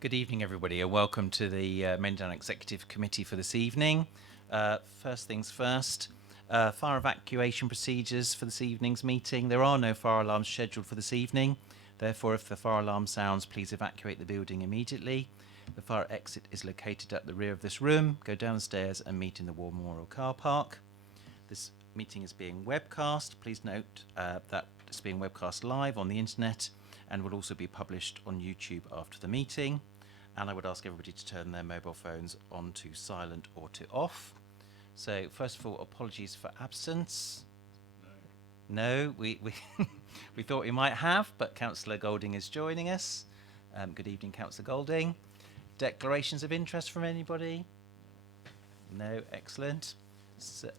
Good evening, everybody, and welcome to the Manydown Executive Committee for this evening. First things first, fire evacuation procedures for this evening's meeting. There are no fire alarms scheduled for this evening. Therefore, if the fire alarm sounds, please evacuate the building immediately. The fire exit is located at the rear of this room. Go downstairs and meet in the War Memorial Car Park. This meeting is being webcast. Please note that it's being webcast live on the internet and will also be published on YouTube after the meeting. And I would ask everybody to turn their mobile phones on to silent or to off. So first of all, apologies for absence. No, we we thought we might have, but Councillor Golding is joining us. Good evening, Councillor Golding. Declarations of interest from anybody? No, excellent. So,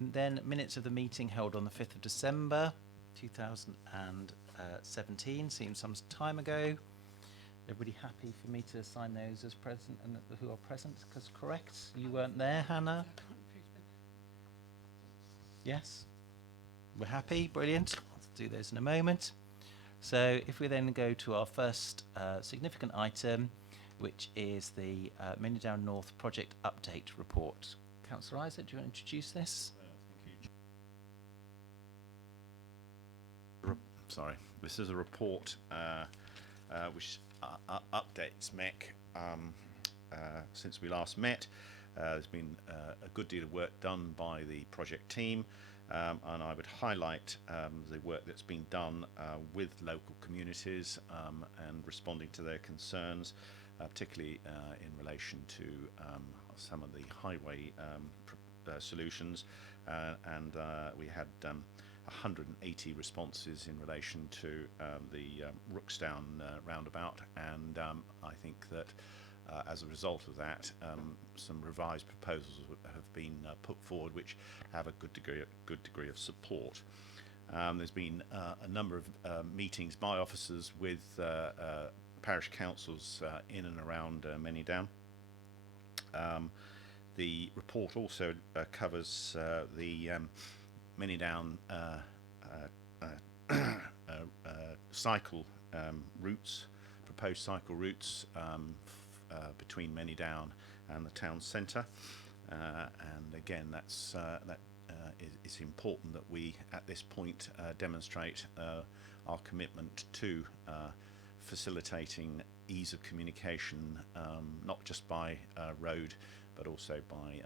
then minutes of the meeting held on the 5th of December 2017, seems some time ago. Everybody happy for me to sign those as present and who are present? Because correct, you weren't there, Hannah? Yes? We're happy, brilliant. I'll do those in a moment. So if we then go to our first significant item, which is the Manydown North Project Update Report. Councillor Isaac, do you want to introduce this? Sorry, this is a report which updates MEC since we last met. There's been a good deal of work done by the project team, and I would highlight the work that's been done with local communities and responding to their concerns, particularly in relation to some of the highway solutions, and we had 180 responses in relation to the Rookstown roundabout, and I think that as a result of that, some revised proposals have been put forward which have a good degree of support. There's been a number of meetings by officers with parish councils in and around Manydown. The report also covers the Manydown cycle routes, proposed cycle routes between Manydown and the town centre, and again it's important that we at this point demonstrate our commitment to facilitating ease of communication, not just by road but also by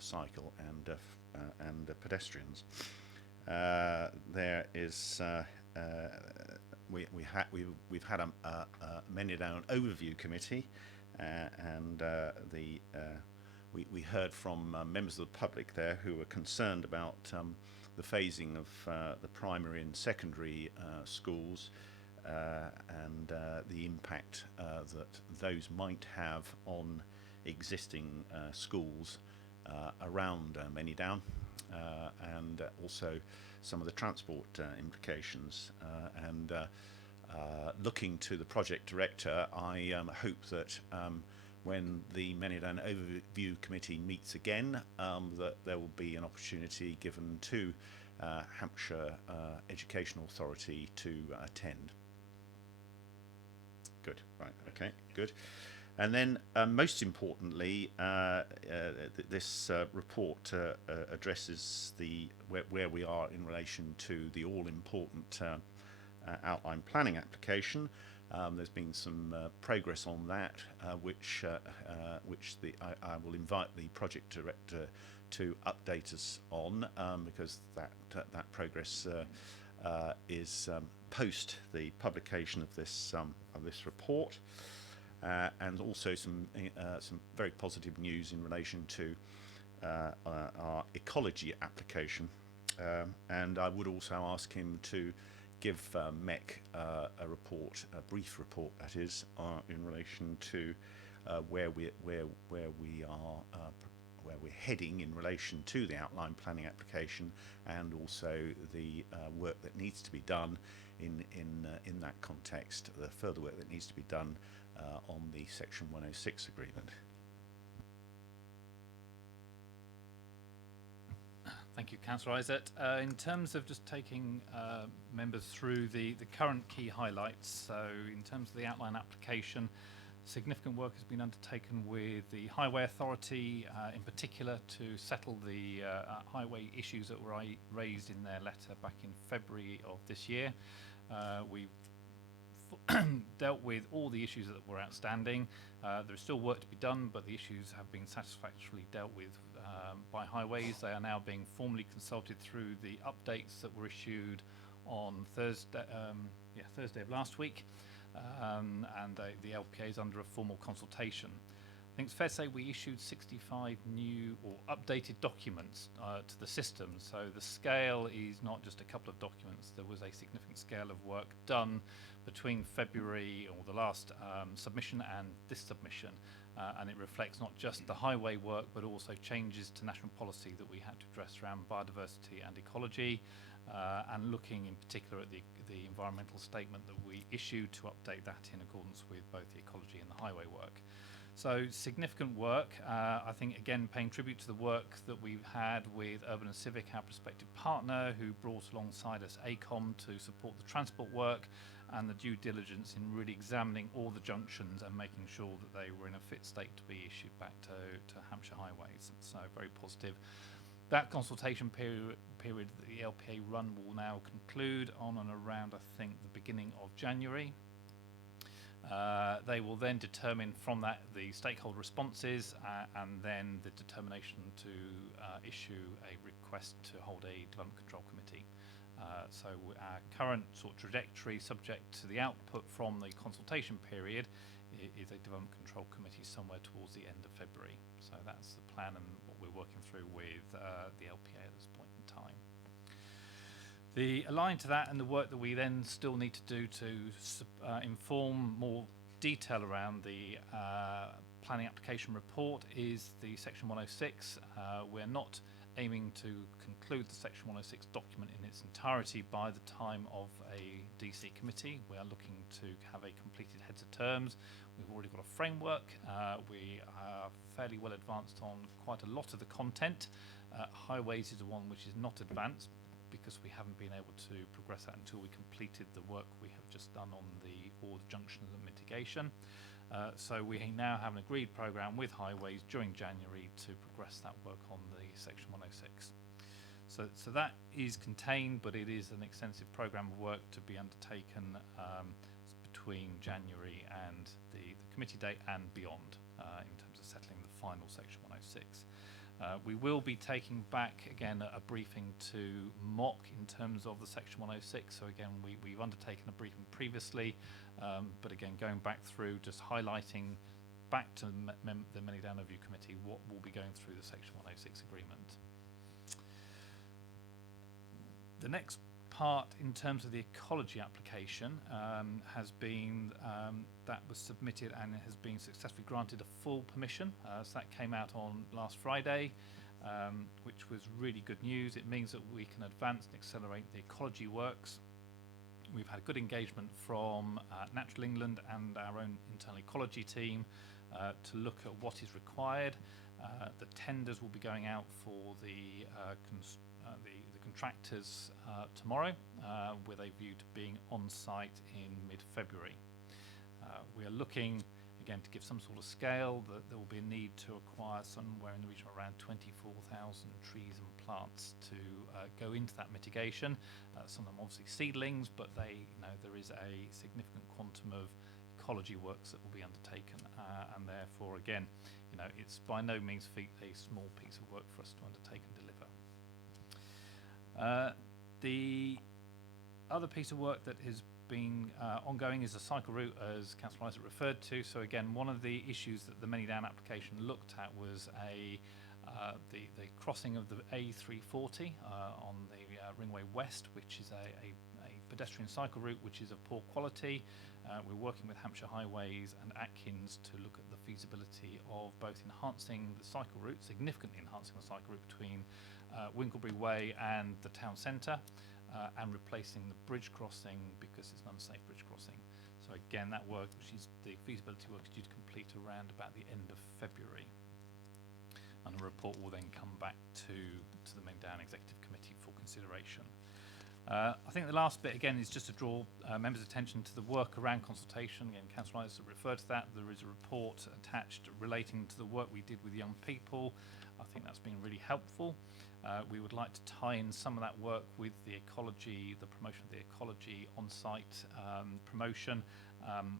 cycle and pedestrians. There is we've had a Manydown overview committee, and we heard from members of the public there who were concerned about the phasing of the primary and secondary schools and the impact that those might have on existing schools around Manydown, and also some of the transport implications. And looking to the project director, I hope that when the Manydown Overview Committee meets again, that there will be an opportunity given to Hampshire Education Authority to attend. Good, right, okay, good. And then most importantly, this report addresses where we are in relation to the all-important outline planning application. There's been some progress on that, which I will invite the project director to update us on, because that progress is post the publication of this report. And also some very positive news in relation to our ecology application, and I would also ask him to give MEC a brief report that is, in relation to where we're heading in relation to the outline planning application, and also the work that needs to be done in that context, the further work that needs to be done on the Section 106 agreement. Thank you, Councillor Isaac. In terms of just taking members through the current key highlights, so in terms of the outline application, Significant work has been undertaken with the Highway Authority, in particular, to settle the highway issues that were raised in their letter back in February of this year. We've dealt with all the issues that were outstanding. There's still work to be done, but the issues have been satisfactorily dealt with by Highways. They are now being formally consulted through the updates that were issued on Thursday of last week. And the LPA is under a formal consultation. I think it's fair to say we issued 65 new or updated documents to the system. So the scale is not just a couple of documents. There was a significant scale of work done between February or the last submission and this submission. And it reflects not just the highway work, but also changes to national policy that we had to address around biodiversity and ecology. And looking in particular at the environmental statement that we issued to update that in accordance with both the ecology and the highway work. So significant work. I think, again, paying tribute to the work that we've had with Urban and Civic, our prospective partner, who brought alongside us ACOM to support the transport work and the due diligence in really examining all the junctions and making sure that they were in a fit state to be issued back to Hampshire Highways. So very positive. That consultation period that the LPA run will now conclude on and around, I think, the beginning of January. They will then determine from that the stakeholder responses and then the determination to issue a request to hold a development control committee. So our current sort of trajectory, subject to the output from the consultation period, is a development control committee somewhere towards the end of February. So that's the plan and what we're working through with the LPA at this point in time. Aligned to that and the work that we then still need to do to inform more detail around the planning application report is the Section 106. We're not aiming to conclude the Section 106 document in its entirety by the time of a DC committee. We are looking to have a completed heads of terms. We've already got a framework. We are fairly well advanced on quite a lot of the content. Highways is the one which is not advanced because we haven't been able to progress that until we completed the work we have just done on all the junctions and mitigation. So we now have an agreed programme with Highways during January to progress that work on the Section 106. So that is contained, but it is an extensive programme of work to be undertaken between January and the committee date and beyond in terms of settling the final Section 106. We will be taking back, again, a briefing to MOC in terms of the Section 106. So again, we've undertaken a briefing previously, but again, going back through, just highlighting back to the Manydown Review Committee what will be going through the Section 106 agreement. The next part in terms of the ecology application has been that was submitted and has been successfully granted a full permission. So that came out on last Friday, which was really good news. It means that we can advance and accelerate the ecology works. We've had good engagement from Natural England and our own internal ecology team to look at what is required. The tenders will be going out for the contractors tomorrow with a view to being on site in mid-February. We are looking, again, to give some sort of scale, that there will be a need to acquire somewhere in the region of around 24,000 trees and plants to go into that mitigation. Some of them obviously seedlings, but there is a significant quantum of ecology works that will be undertaken, and therefore, again, it's by no means a small piece of work for us to undertake and deliver. The other piece of work that has been ongoing is the cycle route, as Councillor Isaac referred to. So again, one of the issues that the Manydown application looked at was the crossing of the A340 on the Ringway West, which is a pedestrian cycle route which is of poor quality. We're working with Hampshire Highways and Atkins to look at the feasibility of both enhancing the cycle route, significantly enhancing the cycle route between Winklebury Way and the town centre, and replacing the bridge crossing because it's an unsafe bridge crossing. So again, that work, which is the feasibility work, is due to complete around about the end of February. And a report will then come back to the Manydown Executive Committee for consideration. I think the last bit, again, is just to draw members' attention to the work around consultation. Again, Councillor Rice referred to that. There is a report attached relating to the work we did with young people. I think that's been really helpful. We would like to tie in some of that work with the ecology, the promotion of the ecology on-site promotion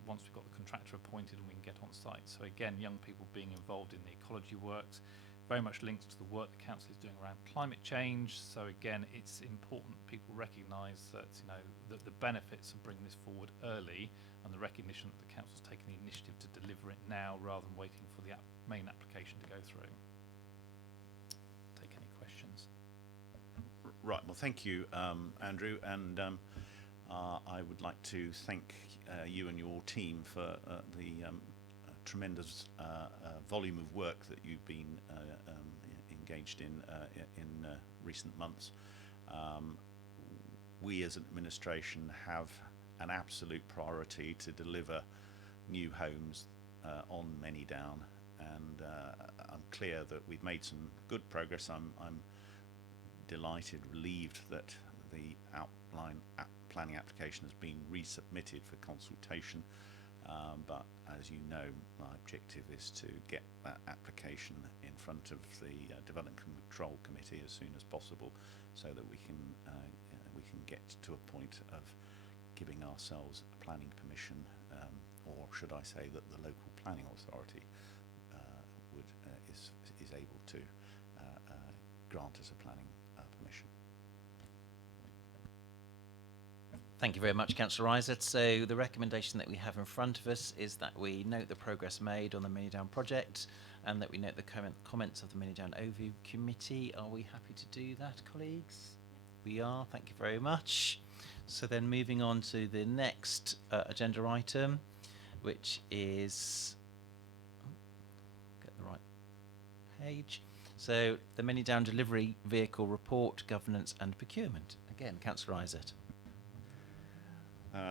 once we've got the contractor appointed and we can get on site. So again, young people being involved in the ecology works very much links to the work the council is doing around climate change. So again, it's important people recognise that the benefits of bringing this forward early, and the recognition that the council's taken the initiative to deliver it now rather than waiting for the main application to go through. Take any questions. Right. Well, thank you, Andrew, and I would like to thank you and your team for the tremendous volume of work that you've been engaged in recent months. We as an administration have an absolute priority to deliver new homes on Manydown, and I'm clear that we've made some good progress. I'm delighted, relieved that the planning application has been resubmitted for consultation. But as you know, my objective is to get that application in front of the Development Control Committee as soon as possible, so that we can get to a point of giving ourselves a planning permission, or should I say that the local planning authority is able to grant us a planning permission. Thank you very much, Councillor Isaac. So the recommendation that we have in front of us is that we note the progress made on the Manydown project, and that we note the comments of the Manydown Overview Committee. Are we happy to do that, colleagues? We are. Thank you very much. So then moving on to the next agenda item, which is get the right page. So the Manydown Delivery Vehicle Report, Governance and Procurement. Again, Councillor Isaac.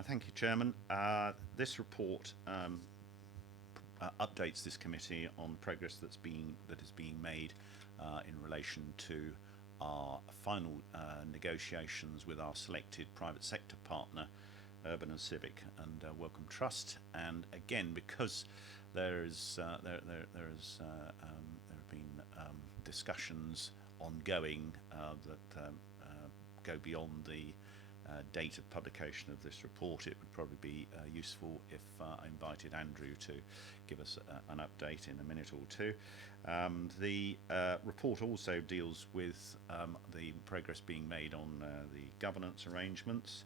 Thank you, Chairman. This report updates this committee on progress that is being made in relation to our final negotiations with our selected private sector partner, Urban and Civic and Wellcome Trust. And again, because there have been discussions ongoing that go beyond the date of publication of this report, it would probably be useful if I invited Andrew to give us an update in a minute or two. The report also deals with the progress being made on the governance arrangements,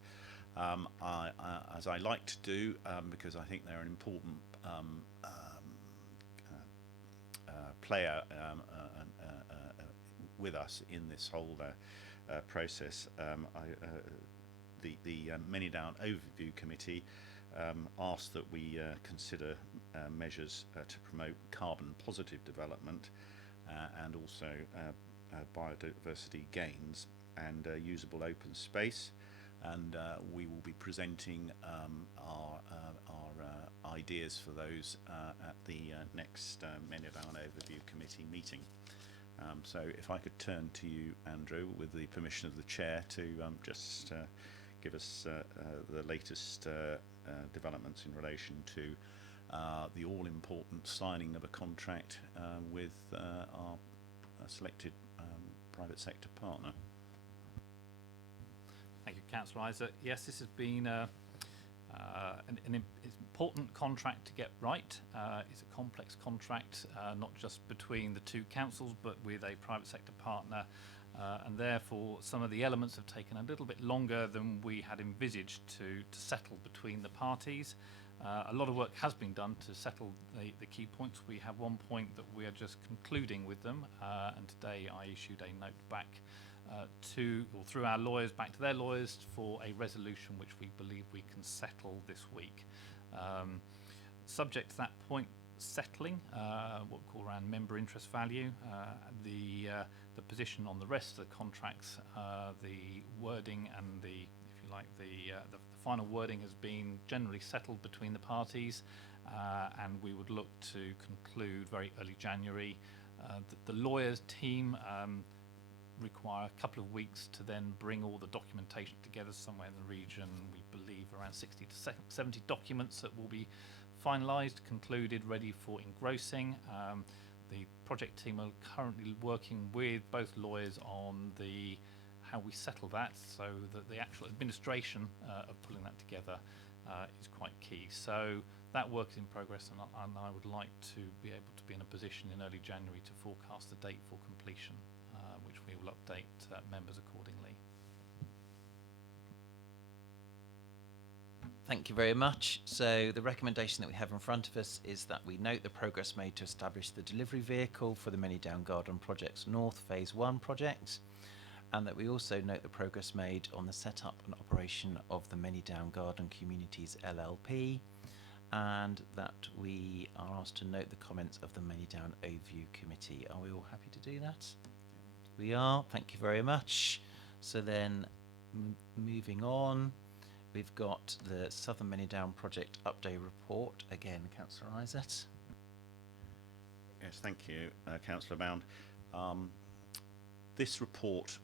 as I like to do, because I think they're an important player with us in this whole process. The Manydown Overview Committee asked that we consider measures to promote carbon positive development and also biodiversity gains and usable open space, and we will be presenting our ideas for those at the next Manydown Overview Committee meeting. So if I could turn to you, Andrew, with the permission of the Chair, to just give us the latest developments in relation to the all-important signing of a contract with our selected private sector partner. Thank you, Councillor Isaac. Yes, this has been an important contract to get right. It's a complex contract, not just between the two councils, but with a private sector partner. And therefore, some of the elements have taken a little bit longer than we had envisaged to settle between the parties. A lot of work has been done to settle the key points. We have one point that we are just concluding with them, and today I issued a note back through our lawyers back to their lawyers for a resolution which we believe we can settle this week. Subject to that point settling, what we call around member interest value, the position on the rest of the contracts, the wording and the final wording has been generally settled between the parties, and we would look to conclude very early January. The lawyers team require a couple of weeks to then bring all the documentation together somewhere in the region. We believe around 60 to 70 documents that will be finalised, concluded, ready for engrossing. The project team are currently working with both lawyers on how we settle that, so that the actual administration of pulling that together is quite key. So that work is in progress, and I would like to be able to be in a position in early January to forecast the date for completion, which we will update members accordingly. Thank you very much. So the recommendation that we have in front of us is that we note the progress made to establish the delivery vehicle for the Manydown Garden Project's North Phase 1 project, and that we also note the progress made on the setup and operation of the Manydown Garden Communities LLP, and that we are asked to note the comments of the Manydown Overview Committee. Are we all happy to do that? We are. Thank you very much. So then, moving on, we've got the Southern Manydown Project Update Report. Again, Councillor Isett. Yes, thank you, Councillor Bound. This report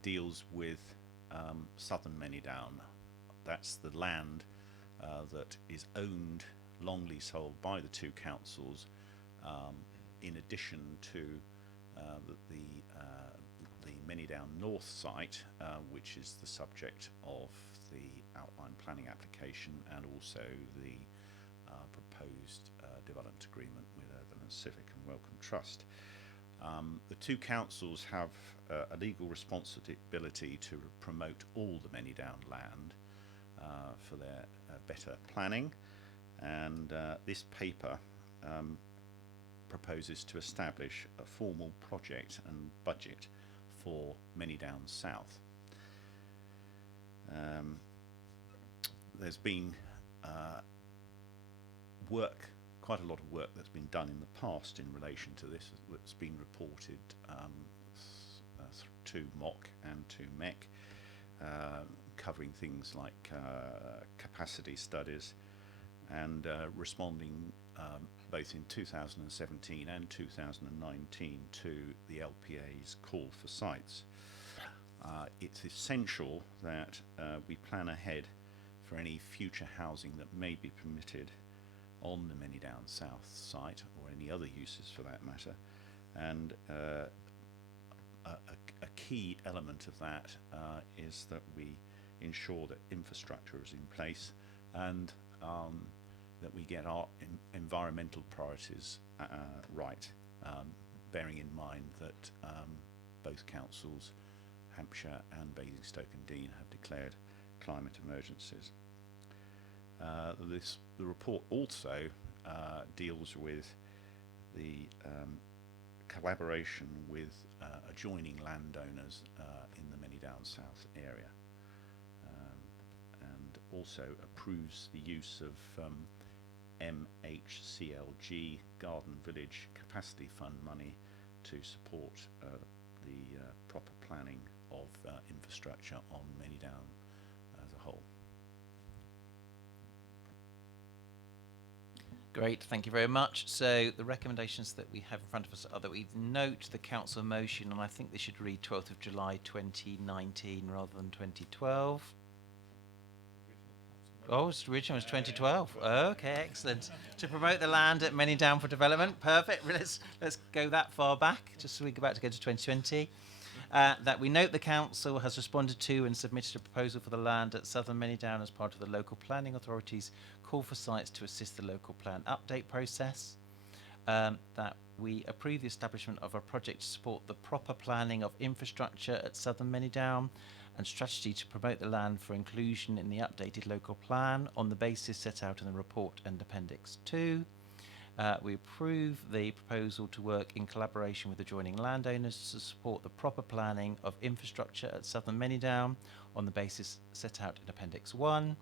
deals with Southern Manydown. That's the land that is owned, long leasehold, by the two councils, in addition to the Manydown North site, which is the subject of the outline planning application and also the proposed development agreement with Urban and Civic and Welcome Trust. The two councils have a legal responsibility to promote all the Manydown land for their better planning, and this paper proposes to establish a formal project and budget for Manydown South. There's been quite a lot of work that's been done in the past in relation to this. It's been reported to MOC and to MEC, covering things like capacity studies and responding both in 2017 and 2019 to the LPA's call for sites. It's essential that we plan ahead for any future housing that may be permitted on the Manydown South site, or any other uses for that matter, and a key element of that is that we ensure that infrastructure is in place, and that we get our environmental priorities right, bearing in mind that both councils, Hampshire and Basingstoke and Deane, have declared climate emergencies. The report also deals with the collaboration with adjoining landowners in the Manydown South area, and also approves the use of MHCLG Garden Village Capacity Fund money to support the proper planning of infrastructure on Manydown as a whole. Great, thank you very much. So the recommendations that we have in front of us are that we note the council motion, and I think they should read 12th of July 2019 rather than 2012. Oh, it's original was 2012. Okay, excellent. To promote the land at Manydown for development. Perfect. Let's go that far back, just so we're about to go to 2020. That we note the council has responded to and submitted a proposal for the land at Southern Manydown as part of the local planning authority's call for sites to assist the local plan update process. That we approve the establishment of a project to support the proper planning of infrastructure at Southern Manydown and strategy to promote the land for inclusion in the updated local plan on the basis set out in the report and Appendix 2. We approve the proposal to work in collaboration with adjoining landowners to support the proper planning of infrastructure at Southern Manydown on the basis set out in Appendix 1.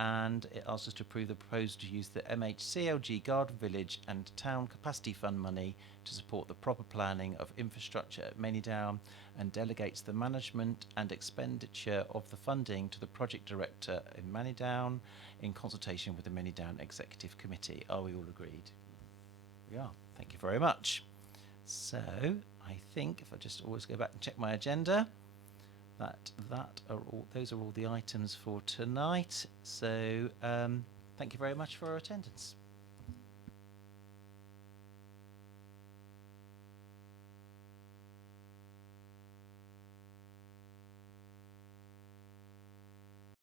And it asks us to approve the proposal to use the MHCLG Garden Village and Town Capacity Fund money to support the proper planning of infrastructure at Manydown, and delegates the management and expenditure of the funding to the project director in Manydown in consultation with the Manydown Executive Committee. Are we all agreed? We are. Thank you very much. So I think if I just always go back and check my agenda, those are all the items for tonight. So thank you very much for your attendance.